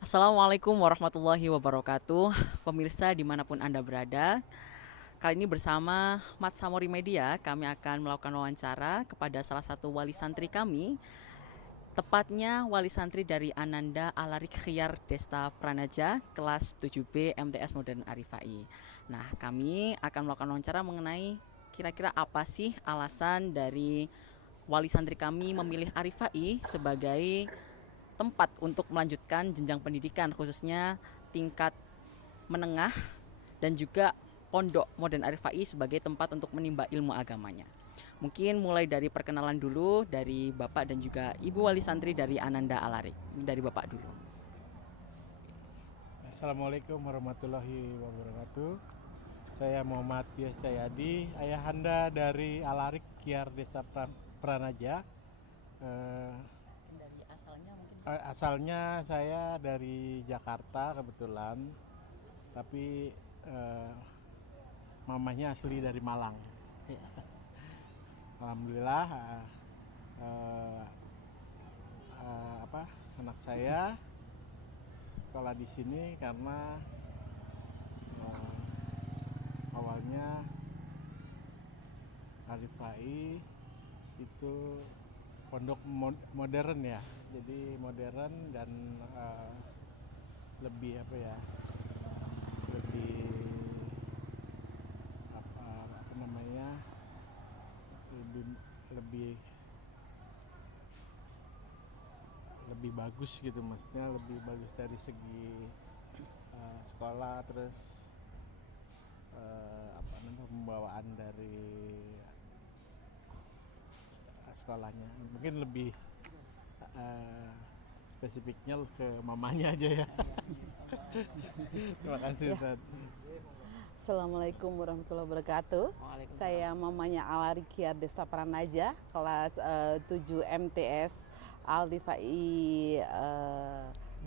Assalamualaikum warahmatullahi wabarakatuh. Pemirsa dimanapun Anda berada, kali ini bersama Mat Samori Media, kami akan melakukan wawancara kepada salah satu wali santri kami, tepatnya wali santri dari Ananda Alarik Khiar Desta Pranaja, kelas 7B MTS Modern Arifai. Nah, kami akan melakukan wawancara mengenai kira-kira apa sih alasan dari wali santri kami memilih Arifai sebagai tempat untuk melanjutkan jenjang pendidikan, khususnya tingkat menengah dan juga pondok modern Arifai sebagai tempat untuk menimba ilmu agamanya. Mungkin mulai dari perkenalan dulu dari Bapak dan juga Ibu Wali Santri dari Ananda Alarik. Dari Bapak dulu. Assalamualaikum warahmatullahi wabarakatuh. Saya Muhammad Tias Cahyadi, ayahanda dari Alarik Kiar Desa Pranaja. Eh, Dari asalnya mungkin. Asalnya saya dari Jakarta kebetulan, tapi eh, mamanya asli dari Malang. Alhamdulillah, eh, anak saya sekolah di sini karena eh, awalnya Arifai itu pondok modern ya, jadi modern dan lebih apa ya, lebih apa namanya, lebih lebih lebih bagus gitu, maksudnya lebih bagus dari segi sekolah, terus apa namanya, pembawaan dari sekolahnya mungkin lebih uh, spesifiknya ke mamanya aja ya. Terima kasih Ya, Ustaz. Assalamualaikum warahmatullahi wabarakatuh. Saya mamanya Alari Kiar Desta Pranaja, kelas 7 MTS Aldifai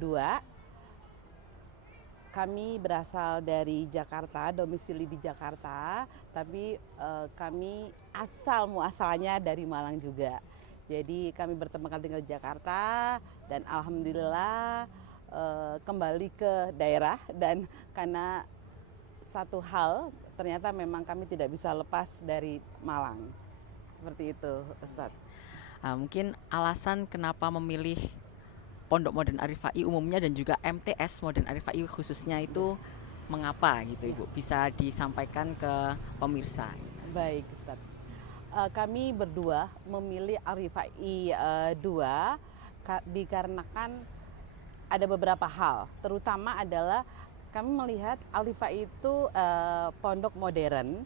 2. Kami berasal dari Jakarta, domisili di Jakarta, tapi kami asal muasalnya dari Malang juga. Jadi kami bertempat tinggal di Jakarta dan alhamdulillah kembali ke daerah, dan karena satu hal ternyata memang kami tidak bisa lepas dari Malang. Seperti itu, Ustadz. Mungkin alasan kenapa memilih Pondok Modern Arifai umumnya dan juga MTS Modern Arifai khususnya itu mengapa gitu Ibu? Bisa disampaikan ke pemirsa. Baik, Ustadz. Kami berdua memilih Arifai 2 dikarenakan ada beberapa hal, terutama adalah kami melihat Arifai itu pondok modern.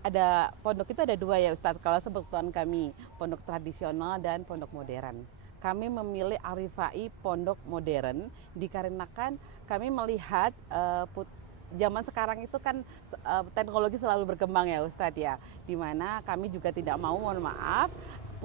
Ada pondok itu ada dua ya Ustadz, kalau sebutan kami pondok tradisional dan pondok modern. Kami memilih Arifai pondok modern dikarenakan kami melihat zaman sekarang itu kan teknologi selalu berkembang ya Ustadz ya, dimana kami juga tidak mau, mohon maaf,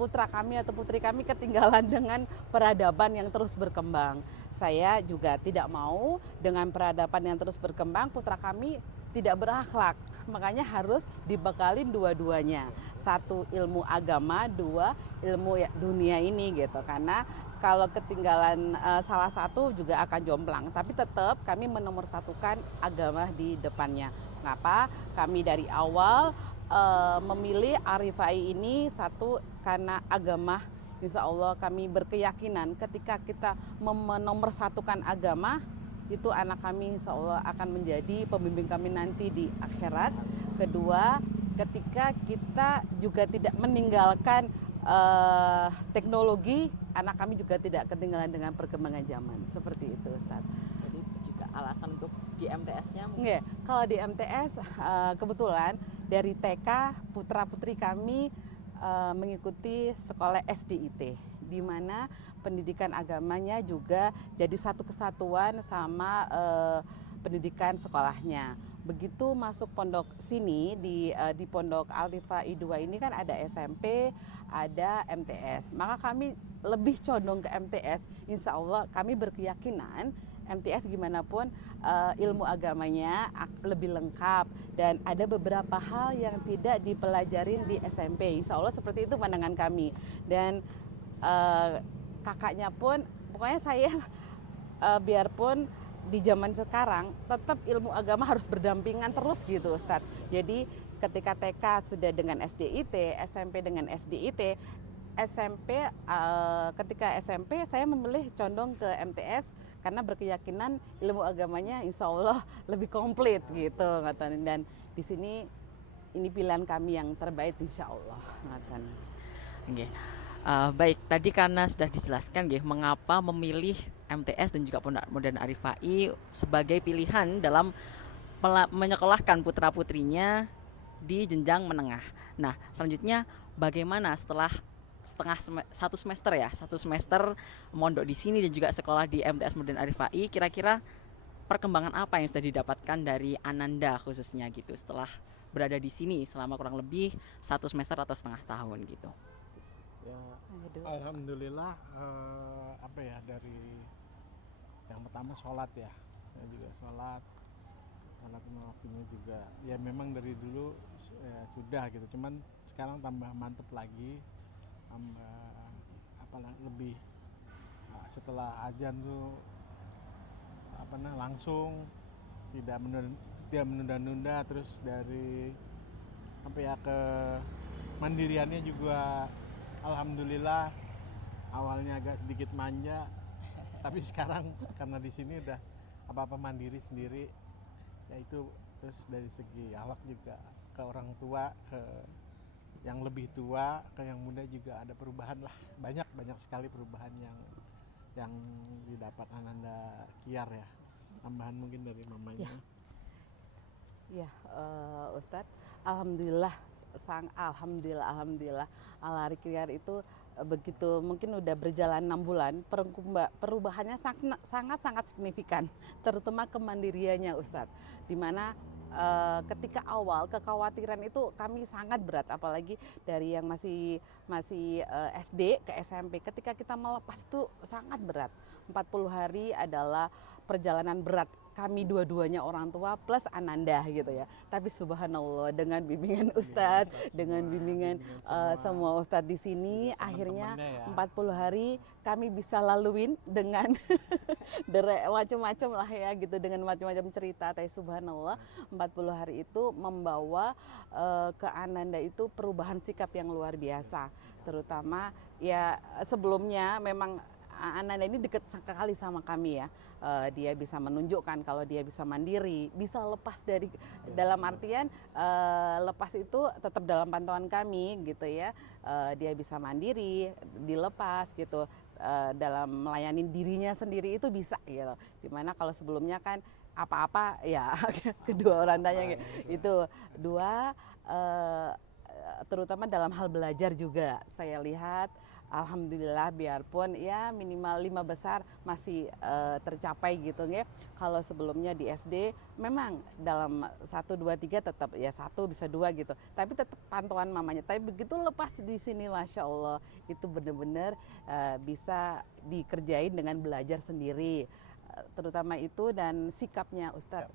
putra kami atau putri kami ketinggalan dengan peradaban yang terus berkembang. Saya juga tidak mau dengan peradaban yang terus berkembang putra kami tidak berakhlak. Makanya harus dibekalin dua-duanya. Satu ilmu agama, dua ilmu dunia ini gitu. Karena kalau ketinggalan salah satu juga akan jomplang. Tapi tetap kami menomorsatukan agama di depannya. Mengapa? Kami dari awal memilih Arifai ini satu karena agama. Insya Allah kami berkeyakinan ketika kita menomorsatukan agama, itu anak kami insya Allah akan menjadi pembimbing kami nanti di akhirat. Kedua, ketika kita juga tidak meninggalkan teknologi, anak kami juga tidak ketinggalan dengan perkembangan zaman. Seperti itu, Ustaz. Jadi itu juga alasan untuk di MTS-nya mungkin. Nggak, kalau di MTS kebetulan dari TK putra-putri kami mengikuti sekolah SDIT, di mana pendidikan agamanya juga jadi satu kesatuan sama pendidikan sekolahnya. Begitu masuk pondok sini di pondok Arifai 2 ini kan ada SMP, ada MTS. Maka kami lebih condong ke MTS. Insya Allah kami berkeyakinan MTS gimana pun ilmu agamanya lebih lengkap dan ada beberapa hal yang tidak dipelajarin di SMP. Insya Allah seperti itu pandangan kami. Dan kakaknya pun, pokoknya saya biarpun di zaman sekarang tetap ilmu agama harus berdampingan terus gitu Ustadz. Jadi ketika TK sudah dengan SDIT, SMP dengan SDIT, SMP ketika SMP saya memilih condong ke MTS karena berkeyakinan ilmu agamanya insya Allah lebih komplit gitu ngatan. Dan di sini ini pilihan kami yang terbaik insya Allah ngatan. Nggih. Baik, tadi karena sudah dijelaskan nggih mengapa memilih MTS dan juga Pondok Modern Arif HI sebagai pilihan dalam menyekolahkan putra-putrinya di jenjang menengah. Nah, selanjutnya bagaimana setelah satu semester mondok di sini dan juga sekolah di MTS Modern Arif HI, kira-kira perkembangan apa yang sudah didapatkan dari Ananda khususnya gitu setelah berada di sini selama kurang lebih 1 semester atau setengah tahun gitu. Ya, alhamdulillah apa ya, dari yang pertama sholat ya, saya juga sholat lima waktunya juga ya, memang dari dulu sudah gitu, cuman sekarang tambah mantep lagi, tambah lebih setelah azan tuh langsung tidak menunda-nunda, terus dari ke mandiriannya juga alhamdulillah. Awalnya agak sedikit manja, tapi sekarang karena di sini udah apa-apa mandiri sendiri, yaitu terus dari segi akhlak juga ke orang tua, ke yang lebih tua, ke yang muda juga ada perubahan lah, banyak sekali perubahan yang didapat Ananda Kiar ya. Tambahan mungkin dari mamanya. Ya, Ustadz, alhamdulillah Al-Hari Kiar itu begitu mungkin udah berjalan 6 bulan, perubahannya sangat signifikan, terutama kemandiriannya Ustadz, dimana ketika awal kekhawatiran itu kami sangat berat, apalagi dari yang masih SD ke SMP, ketika kita melepas itu sangat berat. 40 hari adalah perjalanan berat kami dua-duanya, orang tua plus Ananda gitu ya. Tapi subhanallah dengan bimbingan Ustadz, dengan bimbingan semua Ustadz di sini, akhirnya 40 hari kami bisa laluin dengan macam-macam lah ya gitu, dengan macam-macam cerita. Tapi subhanallah 40 hari itu membawa ke Ananda itu perubahan sikap yang luar biasa. Terutama ya sebelumnya memang Ananda ini dekat sekali sama kami ya. Dia bisa menunjukkan kalau dia bisa mandiri, bisa lepas dari, dalam artian lepas itu tetap dalam pantauan kami gitu ya. Dia bisa mandiri, dilepas gitu, dalam melayani dirinya sendiri itu bisa gitu. Dimana kalau sebelumnya kan apa-apa ya kedua orang tanya gitu. Itu dua, terutama dalam hal belajar juga saya lihat alhamdulillah, biarpun ya minimal 5 besar masih tercapai gitu ya. Kalau sebelumnya di SD memang dalam 1, 2, 3 tetap ya 1 bisa 2 gitu, tapi tetap pantauan mamanya. Tapi begitu lepas di sini Masya Allah itu benar-benar bisa dikerjain dengan belajar sendiri, terutama itu. Dan sikapnya Ustadz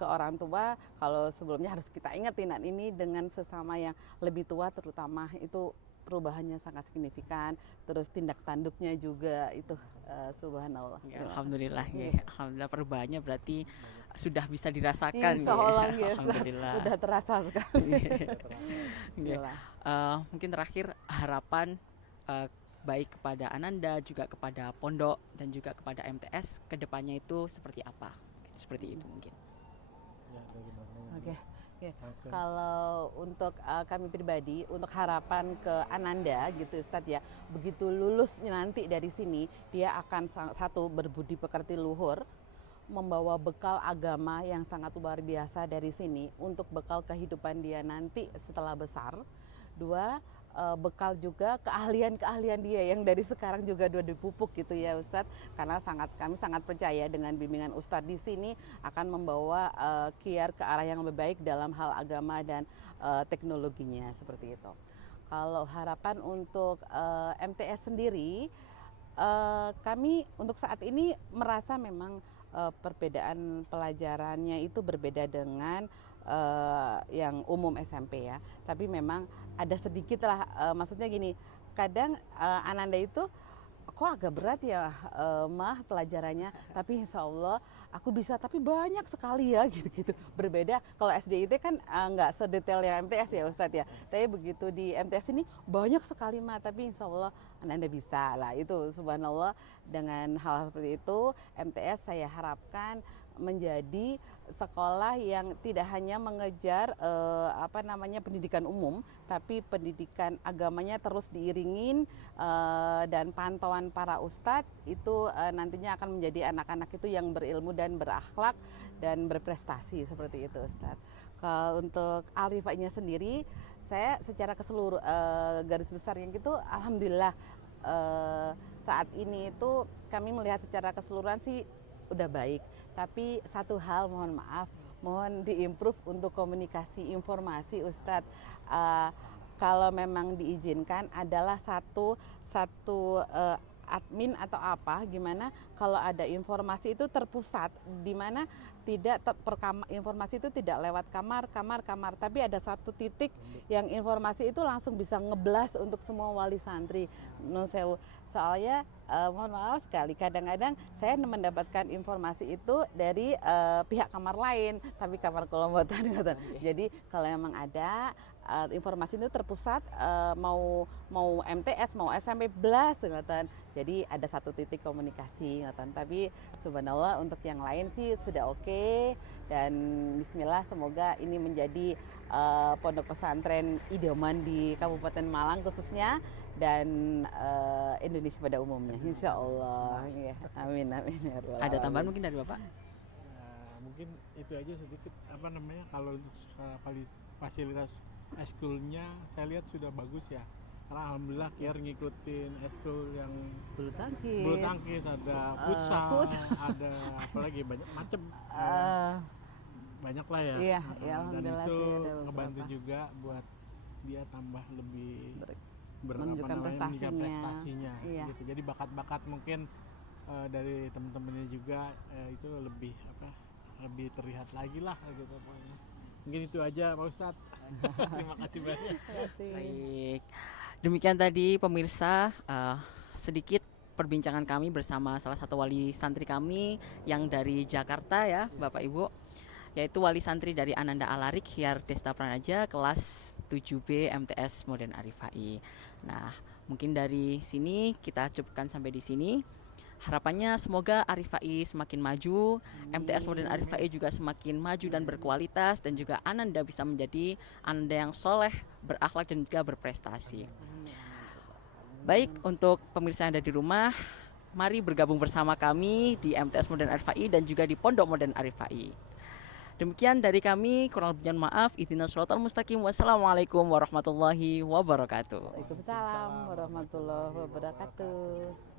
ke orang tua, kalau sebelumnya harus kita ingetin ini dengan sesama yang lebih tua terutama, itu perubahannya sangat signifikan. Terus tindak tanduknya juga itu subhanallah. Ya, alhamdulillah ya. Alhamdulillah perubahannya berarti sudah bisa dirasakan. Insya Allah ya. Alhamdulillah. Udah terasa sekali. Mungkin terakhir harapan baik kepada Ananda, juga kepada Pondok dan juga kepada MTS kedepannya itu seperti apa? Seperti itu mungkin. Ya, dari mana? Oke. Ya, kalau untuk kami pribadi, untuk harapan ke Ananda gitu Ustadz ya, begitu lulus nanti dari sini, dia akan satu berbudi pekerti luhur, membawa bekal agama yang sangat luar biasa dari sini untuk bekal kehidupan dia nanti setelah besar. 2, bekal juga keahlian dia yang dari sekarang juga udah dipupuk gitu ya Ustadz, karena kami sangat percaya dengan bimbingan Ustadz di sini akan membawa Kiar ke arah yang lebih baik dalam hal agama dan teknologinya seperti itu. Kalau harapan untuk MTS sendiri, kami untuk saat ini merasa memang perbedaan pelajarannya itu berbeda dengan yang umum SMP ya, tapi memang ada sedikit lah, maksudnya gini, kadang Ananda itu kok agak berat ya mah pelajarannya, tapi insya Allah aku bisa, tapi banyak sekali ya gitu-gitu. Berbeda kalau SDIT kan nggak sedetail yang MTS ya Ustadz ya, tapi begitu di MTS ini banyak sekali mah, tapi insya Allah Anda bisa lah. Itu subhanallah, dengan hal seperti itu MTS saya harapkan menjadi sekolah yang tidak hanya mengejar pendidikan umum, tapi pendidikan agamanya terus diiringin, dan pantauan para ustadz itu nantinya akan menjadi anak-anak itu yang berilmu dan berakhlak dan berprestasi seperti itu Ustadz. Kalau untuk Al-Rifainya sendiri, saya secara keseluruhan garis besarnya gitu, alhamdulillah saat ini itu kami melihat secara keseluruhan sih udah baik. Tapi satu hal mohon maaf, mohon diimprove untuk komunikasi informasi Ustadz. Kalau memang diizinkan adalah satu admin atau apa, gimana kalau ada informasi itu terpusat, di mana tidak informasi itu tidak lewat kamar, tapi ada satu titik yang informasi itu langsung bisa ngeblas untuk semua wali santri. Menurut saya, soalnya mohon maaf sekali, kadang-kadang saya mendapatkan informasi itu dari pihak kamar lain, tapi kamar kelompokan. Jadi kalau memang ada informasi itu terpusat, mau MTS, mau SMP, belas, jadi ada satu titik komunikasi, tapi subhanallah untuk yang lain sih sudah oke. Dan bismillah, semoga ini menjadi pondok pesantren idaman di Kabupaten Malang khususnya, dan Indonesia pada umumnya, insya Allah. Ya, amin amin ya rabbal Ada tambahan alamin. mungkin dari Bapak? Mungkin itu aja sedikit, kalau untuk fasilitas eskulnya saya lihat sudah bagus ya, karena alhamdulillah Kiar ngikutin eskul yang Bulu bulu tangkis, tangkis, ada futsal, ada apalagi banyak macam, banyak lah ya. iya, Dan alhamdulillah itu sih ada ngebantu beberapa. juga buat dia tambah lebih Menunjukkan menunjukkan prestasinya. prestasinya Iya. gitu. Jadi bakat-bakat mungkin dari teman-temannya juga itu lebih lebih terlihat lagi lah gitu pokoknya. Mungkin itu aja Pak Ustadz. Terima kasih banyak. Terima kasih. Baik, demikian tadi pemirsa sedikit perbincangan kami bersama salah satu wali santri kami yang dari Jakarta ya Bapak Ibu, yaitu wali santri dari Ananda Alarik Hyar Desta Pranaja kelas 7B MTS Modern Arifai. Nah, mungkin dari sini kita cukupkan sampai di sini. Harapannya semoga Arifai semakin maju, MTS Modern Arifai juga semakin maju dan berkualitas, dan juga Ananda bisa menjadi Ananda yang soleh, berakhlak dan juga berprestasi. Baik, untuk pemirsa yang ada di rumah, mari bergabung bersama kami di MTS Modern Arifai dan juga di Pondok Modern Arifai. Demikian dari kami, kurang lebihnya maaf. Ihdinas shiratal mustaqim. Wassalamualaikum warahmatullahi wabarakatuh. Waalaikumsalam warahmatullahi wabarakatuh.